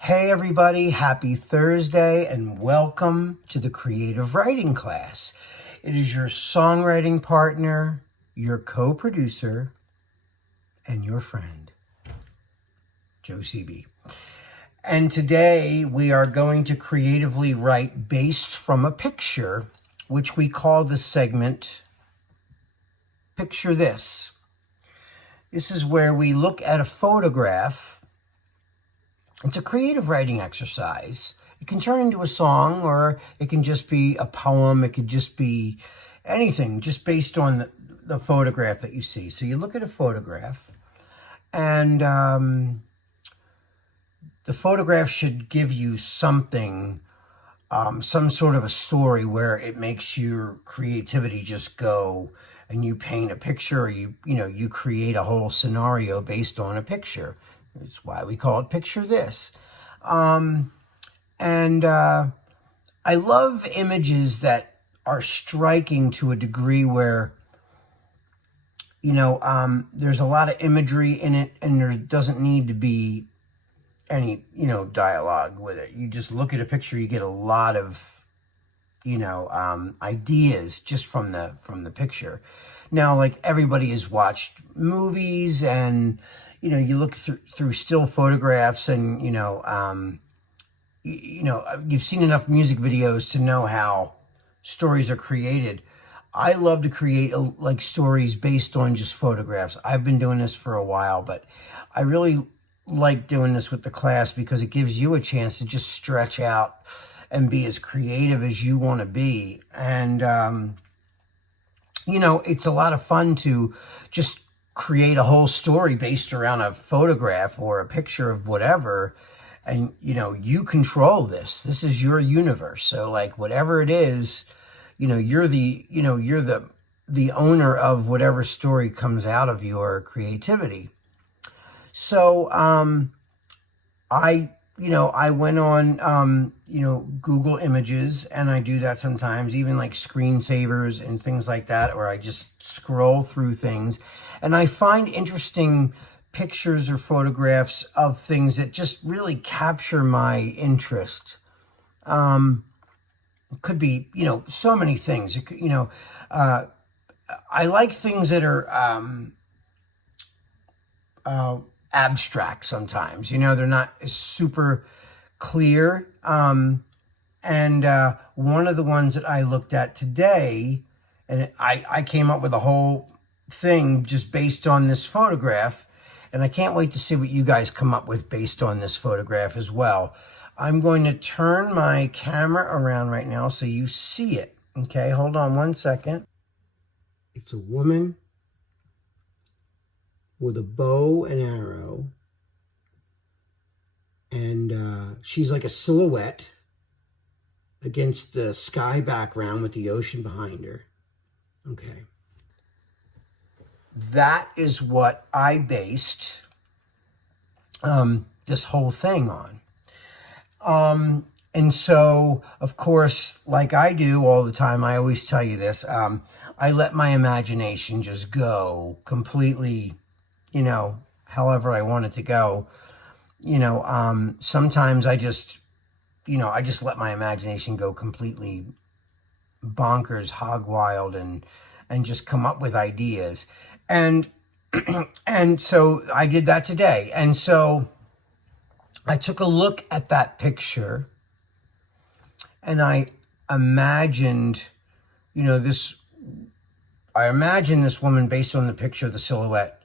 Hey everybody, happy Thursday and welcome to the Creative Writing Class. It is your songwriting partner, your co-producer, and your friend, Joe CB. And today we are going to creatively write based from a picture, which we call the segment Picture This. This is where we look at a photograph. It's a creative writing exercise. It can turn into a song, or it can just be a poem. It could just be anything, just based on the photograph that you see. So you look at a photograph, and the photograph should give you something, some sort of a story where it makes your creativity just go, and you paint a picture, or you create a whole scenario based on a picture. It's why we call it Picture This. I love images that are striking to a degree where, there's a lot of imagery in it, and there doesn't need to be any, dialogue with it. You just look at a picture, you get a lot of, ideas just from the picture. Now, like, everybody has watched movies, and you look through still photographs, and you've seen enough music videos to know how stories are created. I love to create stories based on just photographs. I've been doing this for a while, but I really like doing this with the class because it gives you a chance to just stretch out and be as creative as you want to be. And it's a lot of fun to just create a whole story based around a photograph or a picture of whatever. And, you control this. This is your universe. So, like, whatever it is, you're the owner of whatever story comes out of your creativity. So, I went on, Google Images, and I do that sometimes, even like screensavers and things like that, or I just scroll through things, and I find interesting pictures or photographs of things that just really capture my interest. It could be, so many things. It could, I like things that are abstract sometimes. They're not super clear. And one of the ones that I looked at today, and I came up with a whole thing just based on this photograph, and I can't wait to see what you guys come up with based on this photograph as well. I'm going to turn my camera around right now so you see it. Okay, hold on one second. It's a woman with a bow and arrow, and she's like a silhouette against the sky background with the ocean behind her. Okay. That is what I based this whole thing on. And so, of course, like I do all the time, I always tell you this, I let my imagination just go completely, however I want it to go. Sometimes I just let my imagination go completely bonkers, hog wild, and just come up with ideas. And so I did that today. And so I took a look at that picture, and I imagined, this woman based on the picture, the silhouette.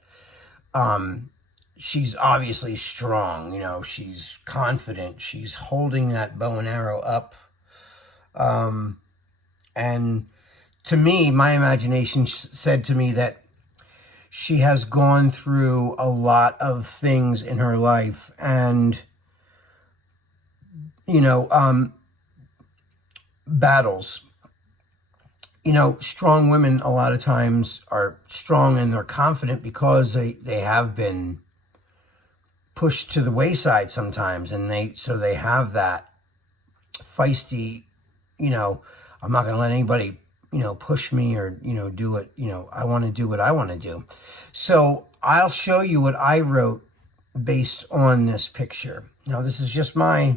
She's obviously strong, she's confident, she's holding that bow and arrow up. And to me, my imagination said to me that she has gone through a lot of things in her life, and, battles. Strong women a lot of times are strong and they're confident because they have been pushed to the wayside sometimes, and they have that feisty, I'm not going to let anybody, push me or, do it. I want to do what I want to do. So I'll show you what I wrote based on this picture. Now, this is just my,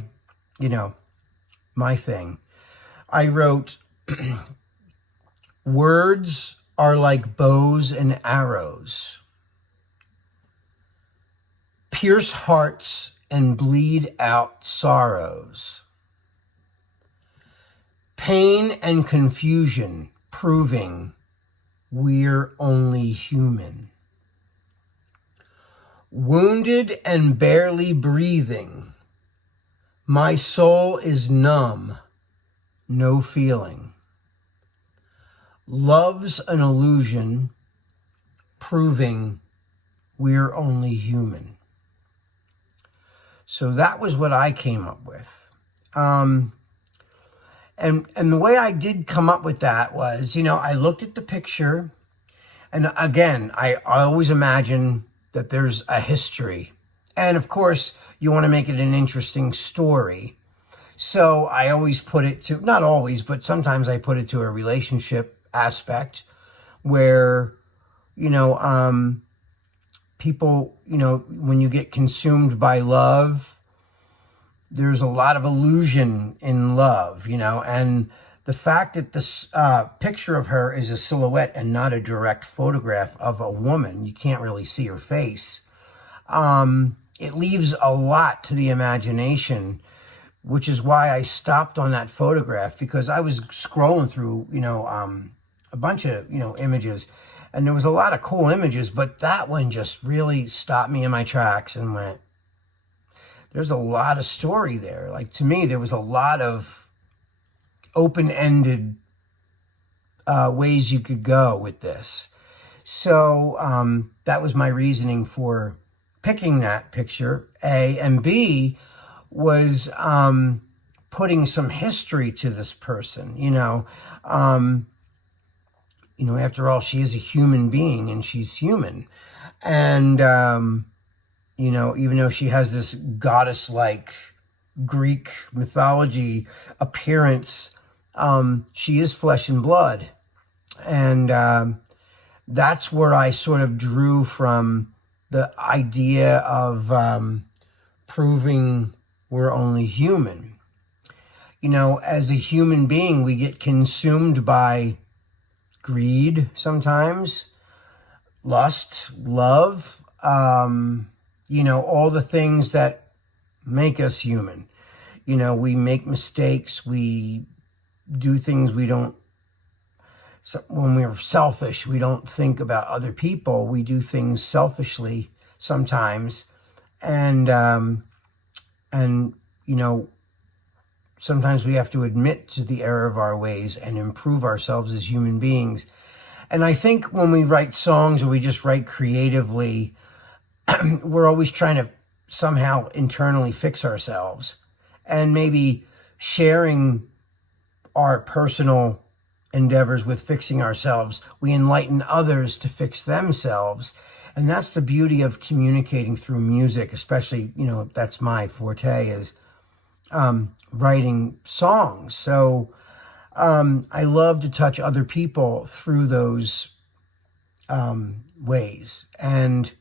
my thing. I wrote, words are like bows and arrows, pierce hearts and bleed out sorrows. Pain and confusion proving we're only human. Wounded and barely breathing, my soul is numb, no feeling. Love's an illusion, proving we're only human. So that was what I came up with. And the way I did come up with that was, I looked at the picture, and again, I always imagine that there's a history. And of course, you want to make it an interesting story. So I always put it to, not always, but sometimes I put it to a relationship aspect where, people, when you get consumed by love, there's a lot of illusion in love, and the fact that this picture of her is a silhouette and not a direct photograph of a woman, you can't really see her face. It leaves a lot to the imagination, which is why I stopped on that photograph, because I was scrolling through, a bunch of, images, and there was a lot of cool images, but that one just really stopped me in my tracks and went, there's a lot of story there. Like, to me, there was a lot of open-ended ways you could go with this. So that was my reasoning for picking that picture, A. And B was putting some history to this person, after all, she is a human being and she's human. And, even though she has this goddess-like Greek mythology appearance, she is flesh and blood. And that's where I sort of drew from the idea of proving we're only human. As a human being, we get consumed by greed sometimes, lust, love, all the things that make us human. We make mistakes, we do things we don't, when we're selfish, we don't think about other people. We do things selfishly sometimes. And sometimes we have to admit to the error of our ways and improve ourselves as human beings. And I think when we write songs or we just write creatively, we're always trying to somehow internally fix ourselves. And maybe sharing our personal endeavors with fixing ourselves, we enlighten others to fix themselves. And that's the beauty of communicating through music, especially, that's my forte, is writing songs. So I love to touch other people through those ways. And,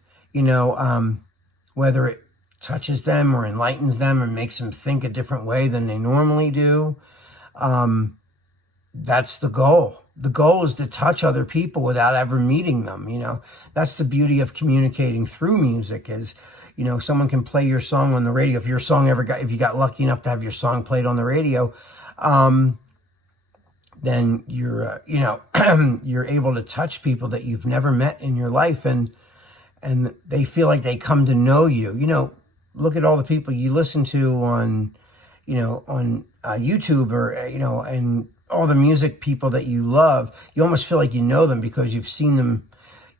whether it touches them or enlightens them or makes them think a different way than they normally do, that's the goal. The goal is to touch other people without ever meeting them. That's the beauty of communicating through music is, someone can play your song on the radio. If if you got lucky enough to have your song played on the radio, then you're, you're able to touch people that you've never met in your life. And they feel like they come to know you. Look at all the people you listen to on, on YouTube or, and all the music people that you love. You almost feel like you know them because you've seen them,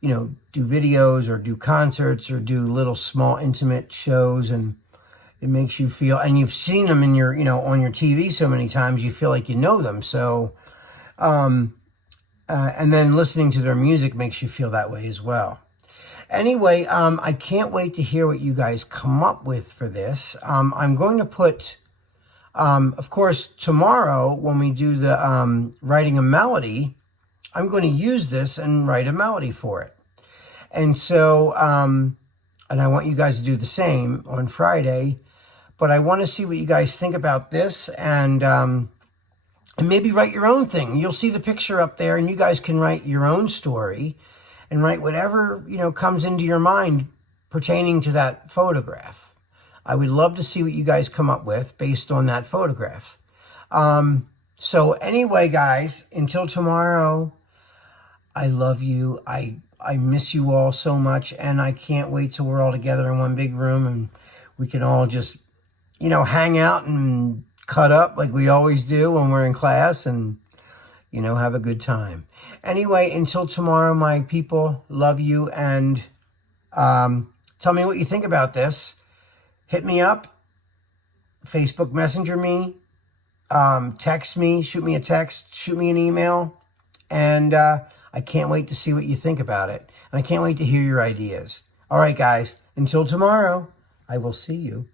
do videos or do concerts or do little small intimate shows, and it makes you feel, and you've seen them in your, on your TV so many times, you feel like you know them. So, and then listening to their music makes you feel that way as well. Anyway, I can't wait to hear what you guys come up with for this. I'm going to put, of course, tomorrow when we do the writing a melody, I'm going to use this and write a melody for it. And so And I want you guys to do the same on Friday. But I want to see what you guys think about this, and maybe write your own thing. You'll see the picture up there, and you guys can write your own story and write whatever, comes into your mind pertaining to that photograph. I would love to see what you guys come up with based on that photograph. So anyway, guys, until tomorrow, I love you. I miss you all so much, and I can't wait till we're all together in one big room and we can all just, hang out and cut up like we always do when we're in class and, have a good time. Anyway, until tomorrow, my people, love you, and tell me what you think about this. Hit me up, Facebook Messenger me, text me, shoot me a text, shoot me an email, and I can't wait to see what you think about it. And I can't wait to hear your ideas. All right, guys, until tomorrow, I will see you